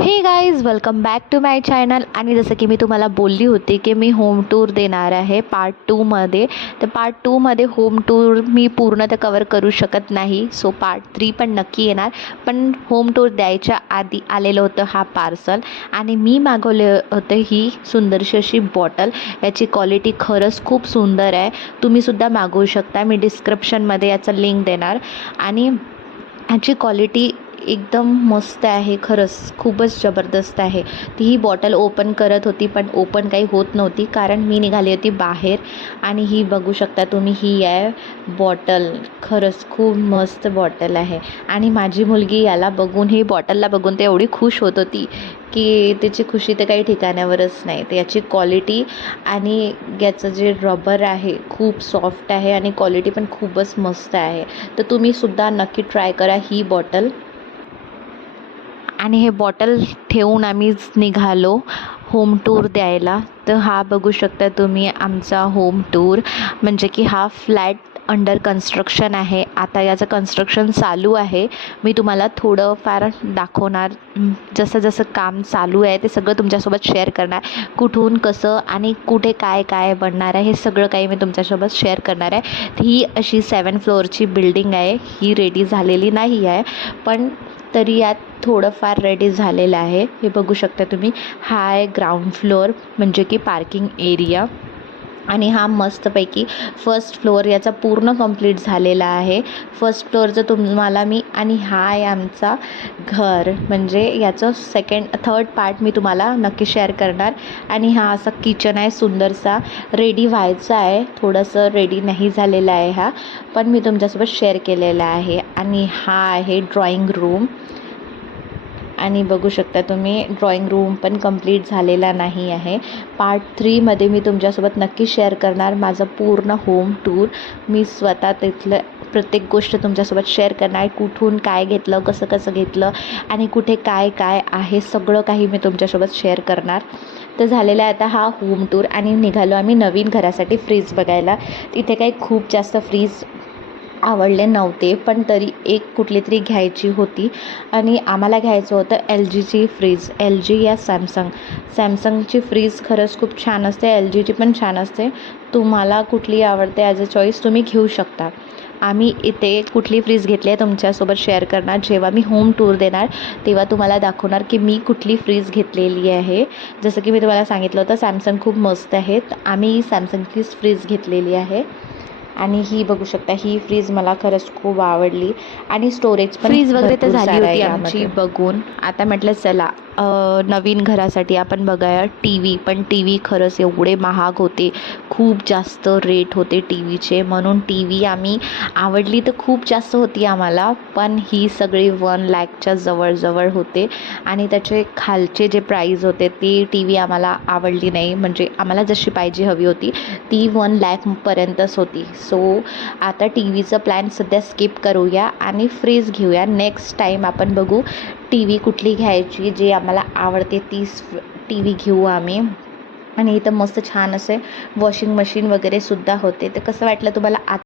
हे guys, welcome back to my channel. आणि जसं की मी तुम्हाला बोलली होती की मी होम टूर देणार आहे पार्ट 2मध्ये. तर पार्ट 2मध्ये होम टूर मी पूर्ण तर कवर करू शकत नाही, सो पार्ट 3 पण नक्की येणार. पण होम टूर द्यायच्या आधी आलेलं होतं हा पार्सल आणि मी मागवले होते ही सुंदरशी अशी बॉटल. याची क्वालिटी खरंच खूप सुंदर आहे, तुम्हीसुद्धा मागवू शकता. मी डिस्क्रिप्शनमध्ये याचा लिंक देणार. आणि ह्याची क्वालिटी एकदम मस्त आहे, खरंच खूपच जबरदस्त आहे. ती ही बॉटल ओपन करत होती पण ओपन काही होत नव्हती, कारण मी निघाली होती बाहेर. आणि ही बघू शकता तुम्ही, ही आहे बॉटल. खरंच खूप मस्त बॉटल आहे. आणि माझी मुलगी याला बघून, ही बॉटलला बघून ते एवढी खुश होत होती की त्याची खुशी तर काही ठिकाणावरच नाही. तर याची क्वालिटी आणि याचं जे रबर आहे खूप सॉफ्ट आहे आणि क्वालिटी पण खूपच मस्त आहे. तर तुम्हीसुद्धा नक्की ट्राय करा ही बॉटल. आणि हे बॉटल ठेवून आम्ही निघालो होम टूर द्यायला. तर हा बघू शकता तुम्ही आमचा होम टूर. म्हणजे की हा फ्लॅट अंडर कन्स्ट्रक्शन आहे. आता याचं कन्स्ट्रक्शन चालू आहे. मी तुम्हाला थोडं फार दाखवणार, जसं जसं काम चालू आहे ते सगळं तुमच्यासोबत शेअर करणार. कुठून कसं आणि कुठे काय काय बनणार आहे हे सगळं काही मी तुमच्यासोबत शेअर करणार आहे. ही अशी 7 फ्लोअरची बिल्डिंग आहे. ही रेडी झालेली नाही आहे, पण तरी यात थोडंफार रेडी झालेलं आहे. हे बघू शकता तुम्ही. हा आहे ग्राउंड फ्लोअर, म्हणजे की पार्किंग एरिया. आणि हा मस्तपैकी फर्स्ट फ्लोअर याचा पूर्ण कंप्लीट झालेला आहे. फर्स्ट फ्लोअरचं तुम्हाला मी, आणि हा आहे आमचा घर, म्हणजे याचं थर्ड पार्ट मी तुम्हाला नक्की शेअर करणार. आणि हा असा किचन आहे सुंदरसा, रेडी व्हायचा आहे, थोडंसं रेडी नाही झालेला आहे हा, पण मी तुमच्यासोबत शेअर केलेला आहे. आणि हा आहे ड्रॉइंग रूम. आणि बघू शकता तुम्ही, ड्रॉइंग रूम पण कंप्लीट झालेला नाही आहे. पार्ट 3मध्ये मी तुमच्यासोबत नक्की शेअर करणार माझं पूर्ण होम टूर. मी स्वतः तिथलं प्रत्येक गोष्ट तुमच्यासोबत शेअर करणार. कुठून काय घेतलं, कसं कसं घेतलं आणि कुठे काय काय आहे, सगळं काही मी तुमच्यासोबत शेअर करणार. तर झालेला आहे आता हा होम टूर. आणि निघालो आम्ही नवीन घरासाठी फ्रीज बघायला. तिथे काही खूप जास्त फ्रीज आवडले नव्हते, पण तरी एक कुठली तरी घ्यायची होती. आणि आम्हाला घ्यायचं होतं LGची फ्रीज. LG या सॅमसंगची फ्रीज खरंच खूप छान असते, LGची पण छान असते. तुम्हाला कुठली आवडते ॲज अ चॉईस तुम्ही घेऊ शकता. आम्ही इथे कुठली फ्रीज घेतली आहे तुमच्यासोबत शेअर करणार. जेव्हा मी होम टूर देणार तेव्हा तुम्हाला दाखवणार की मी कुठली फ्रीज घेतलेली आहे. जसं की मी तुम्हाला सांगितलं होतं सॅमसंग खूप मस्त आहेत. आम्ही सॅमसंगचीच फ्रीज घेतलेली आहे. आणि ही बघू शकता, ही फ्रीज मला खरंच खूप आवडली. आणि स्टोरेज पण फ्रीज वगैरे तर भरपूर झाली सारं आहे होती आमची यामध्ये. बघून. आता म्हटलं चला नवीन घरासाठी आपण बघाया टी व्ही. पण टी व्ही खरंच एवढे महाग होते, खूप जास्त रेट होते टी व्हीचे. म्हणून टी व्ही आम्ही, आवडली तर खूप जास्त होती आम्हाला, पण ही सगळी 1 लाखच्या जवळजवळ होते. आणि त्याचे खालचे जे प्राईज होते ते टी व्ही आम्हाला आवडली नाही. म्हणजे आम्हाला जशी पाहिजे हवी होती ती 1 लाखपर्यंतच होती. सो आता टी व्हीचं प्लॅन सध्या स्किप करूया आणि फ्रीज घेऊया. नेक्स्ट टाईम आपण बघू टी व्ही कुठली घ्यायची, जी आम्हाला आवडते तीच टी व्ही घेऊ आम्ही. आणि इथं मस्त छान असे वॉशिंग मशीन वगैरे सुद्धा होते. तर कसं वाटलं तुम्हाला